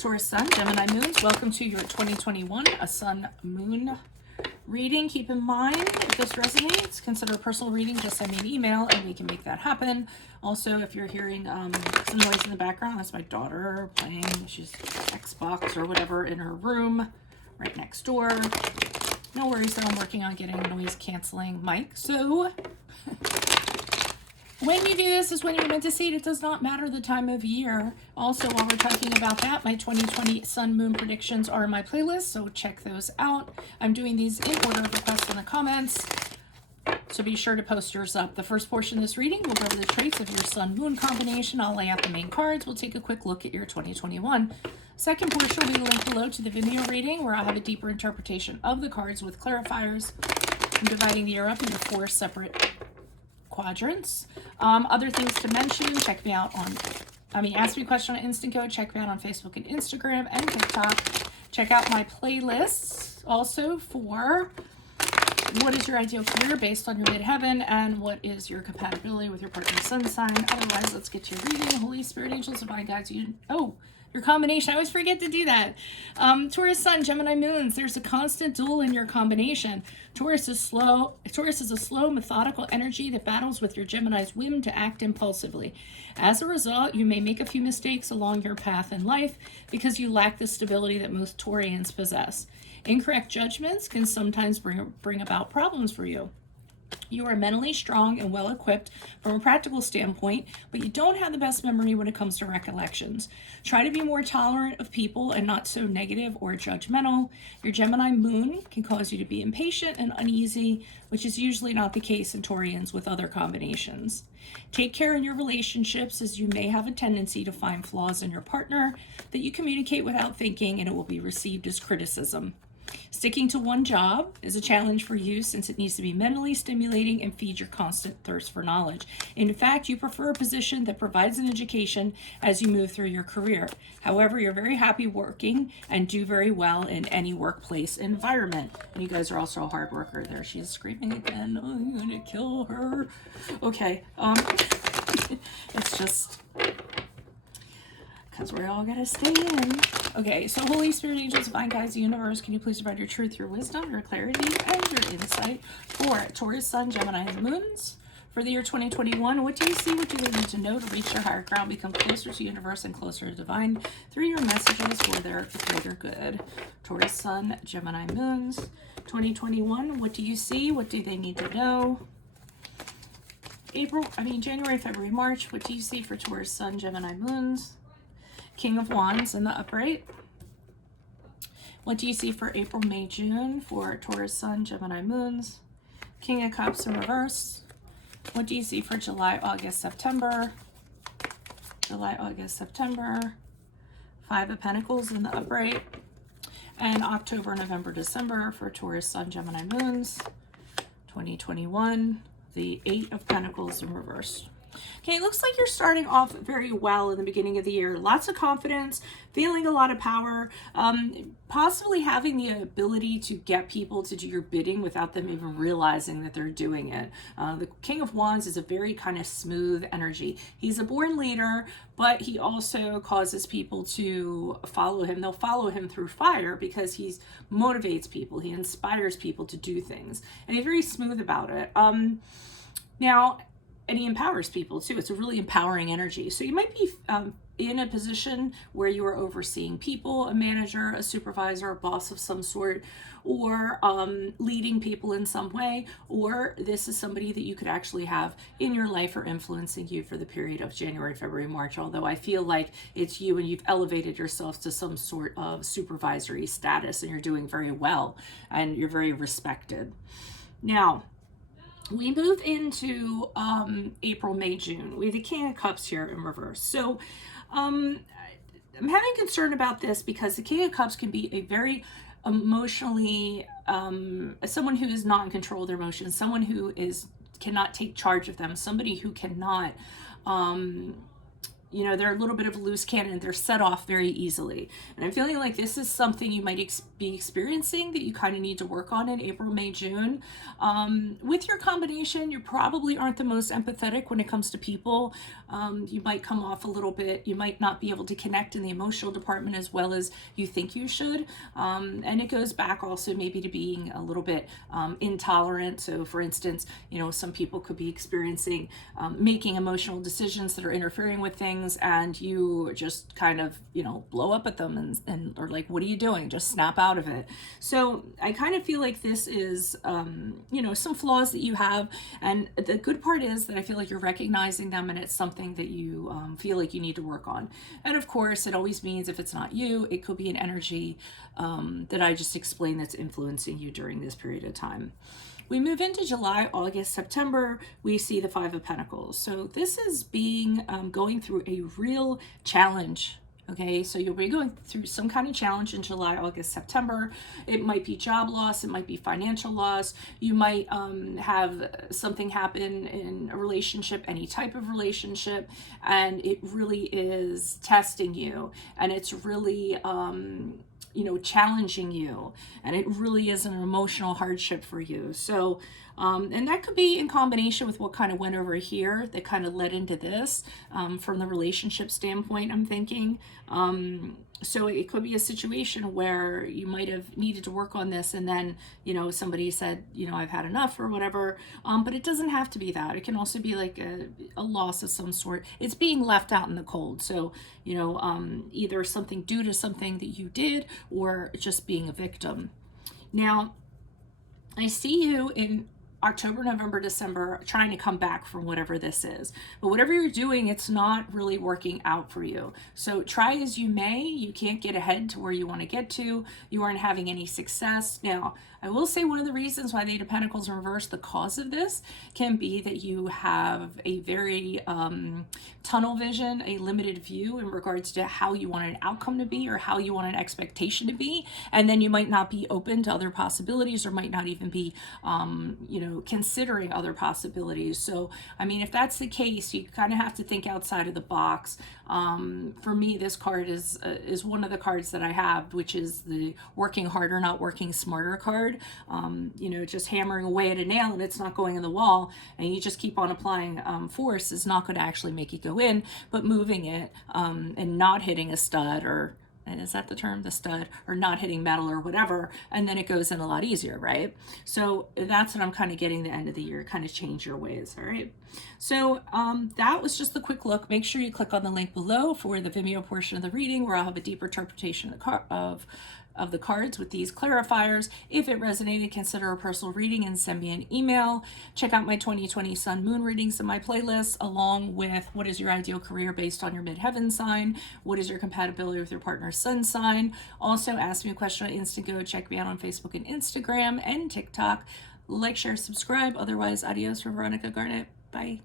Taurus Sun, Gemini Moons, welcome to your 2021 a Sun Moon reading. Keep in mind, if this resonates, consider a personal reading. Just send me an email and we can make that happen. Also, if you're hearing some noise in the background, that's my daughter playing. She's Xbox or whatever in her room right next door. No worries though, I'm working on getting a noise canceling mic. So when you do this is when you're meant to see it. It does not matter the time of year. Also, while we're talking about that, my 2020 Sun Moon predictions are in my playlist, so check those out. I'm doing these in order of request in the comments, so be sure to post yours up. The first portion of this reading will go over the traits of your Sun Moon combination. I'll lay out the main cards. We'll take a quick look at your 2021. Second portion will be linked below to the VIMEO reading, where I'll have a deeper interpretation of the cards with clarifiers. I'm dividing the year up into 4 separate quadrants. Other things to mention, check me out on, ask me a question on Instant Code, check me out on Facebook and Instagram and TikTok. Check out my playlists also for what is your ideal career based on your midheaven and what is your compatibility with your partner's sun sign. Otherwise, let's get to your reading. Holy Spirit, angels, divine guides, your combination. I always forget to do that. Taurus Sun, Gemini Moons. There's a constant duel in your combination. Taurus is slow. Taurus is a slow, methodical energy that battles with your Gemini's whim to act impulsively. As a result, you may make a few mistakes along your path in life because you lack the stability that most Taurians possess. Incorrect judgments can sometimes bring about problems for you. You are mentally strong and well-equipped from a practical standpoint, but you don't have the best memory when it comes to recollections. Try to be more tolerant of people and not so negative or judgmental. Your Gemini moon can cause you to be impatient and uneasy, which is usually not the case in Taurians with other combinations. Take care in your relationships, as you may have a tendency to find flaws in your partner that you communicate without thinking, and it will be received as criticism. Sticking to one job is a challenge for you, since it needs to be mentally stimulating and feed your constant thirst for knowledge. In fact, you prefer a position that provides an education as you move through your career. However, you're very happy working and do very well in any workplace environment. And you guys are also a hard worker. There she is screaming again. Oh, I'm gonna kill her. Okay, it's just because we're all gonna stay in. Okay, so Holy Spirit, angels, divine guides, the universe, can you please provide your truth, your wisdom, your clarity, and your insight for Taurus Sun, Gemini Moons for the year 2021? What do you see? What do you need to know to reach your higher ground, become closer to the universe and closer to divine through your messages for their greater good? Taurus Sun, Gemini Moons 2021. What do you see? What do they need to know? January, February, March. What do you see for Taurus Sun, Gemini Moons? King of Wands in the upright. What do you see for April, May, June for Taurus Sun, Gemini Moons? King of Cups in reverse. What do you see for July, August, September? July, August, September. 5 of Pentacles in the upright. And October, November, December for Taurus Sun, Gemini Moons 2021. The 8 of Pentacles in reverse. Okay, it looks like you're starting off very well in the beginning of the year. Lots of confidence, feeling a lot of power, possibly having the ability to get people to do your bidding without them even realizing that they're doing it. The King of Wands is a very kind of smooth energy. He's a born leader, but he also causes people to follow him. They'll follow him through fire because he motivates people. He inspires people to do things, and he's very smooth about it. And he empowers people too. It's a really empowering energy. So you might be in a position where you are overseeing people, a manager, a supervisor, a boss of some sort, or leading people in some way, or this is somebody that you could actually have in your life or influencing you for the period of January, February, March, although I feel like it's you and you've elevated yourself to some sort of supervisory status and you're doing very well and you're very respected. Now, we move into April, May, June. We have the King of Cups here in reverse. So I'm having concern about this because the King of Cups can be a very emotionally, someone who is not in control of their emotions, someone who cannot take charge of them, somebody who cannot you know, they're a little bit of a loose cannon. They're set off very easily. And I'm feeling like this is something you might be experiencing that you kind of need to work on in April, May, June. With your combination, you probably aren't the most empathetic when it comes to people. You might come off a little bit. You might not be able to connect in the emotional department as well as you think you should. And it goes back also maybe to being a little bit intolerant. So for instance, you know, some people could be experiencing making emotional decisions that are interfering with things, and you just kind of, you know, blow up at them and or like, what are you doing? Just snap out of it. So I kind of feel like this is, you know, some flaws that you have. And the good part is that I feel like you're recognizing them, and it's something that you feel like you need to work on. And of course, it always means if it's not you, it could be an energy that I just explained that's influencing you during this period of time. We move into July, August, September, we see the Five of Pentacles. So this is going through a real challenge. Okay, so you'll be going through some kind of challenge in July, August, September. It might be job loss, it might be financial loss. You might have something happen in a relationship, any type of relationship, and it really is testing you. And it's really, you know, challenging you, and it really is an emotional hardship for you. So and that could be in combination with what kind of went over here that kind of led into this from the relationship standpoint, I'm thinking. So it could be a situation where you might have needed to work on this, and then, you know, somebody said, you know, I've had enough or whatever. But it doesn't have to be that. It can also be like a loss of some sort. It's being left out in the cold. So, you know, either something due to something that you did, or just being a victim. Now, I see you in October, November, December, trying to come back from whatever this is. But whatever you're doing, it's not really working out for you. So try as you may, you can't get ahead to where you want to get to. You aren't having any success. Now, I will say one of the reasons why the Eight of Pentacles in reverse, the cause of this can be that you have a very tunnel vision, a limited view in regards to how you want an outcome to be or how you want an expectation to be. And then you might not be open to other possibilities, or might not even be, you know, considering other possibilities. So, I mean, if that's the case, you kind of have to think outside of the box. For me, this card is one of the cards that I have, which is the working harder, not working smarter card. You know, just hammering away at a nail and it's not going in the wall, and you just keep on applying force is not going to actually make it go in, but moving it and not hitting a stud, or is that the term, the stud, or not hitting metal or whatever, and then it goes in a lot easier, right? So that's what I'm kind of getting the end of the year, kind of change your ways. All right, so that was just the quick look. Make sure you click on the link below for the Vimeo portion of the reading, where I'll have a deeper interpretation of the cards with these clarifiers. If it resonated, consider a personal reading and send me an email. Check out my 2020 Sun Moon readings in my playlist, along with what is your ideal career based on your midheaven sign, what is your compatibility with your partner's sun sign. Also, ask me a question on Instago. Check me out on Facebook and Instagram and TikTok. Like, share, subscribe. Otherwise, adios from Veronica Garnett. Bye.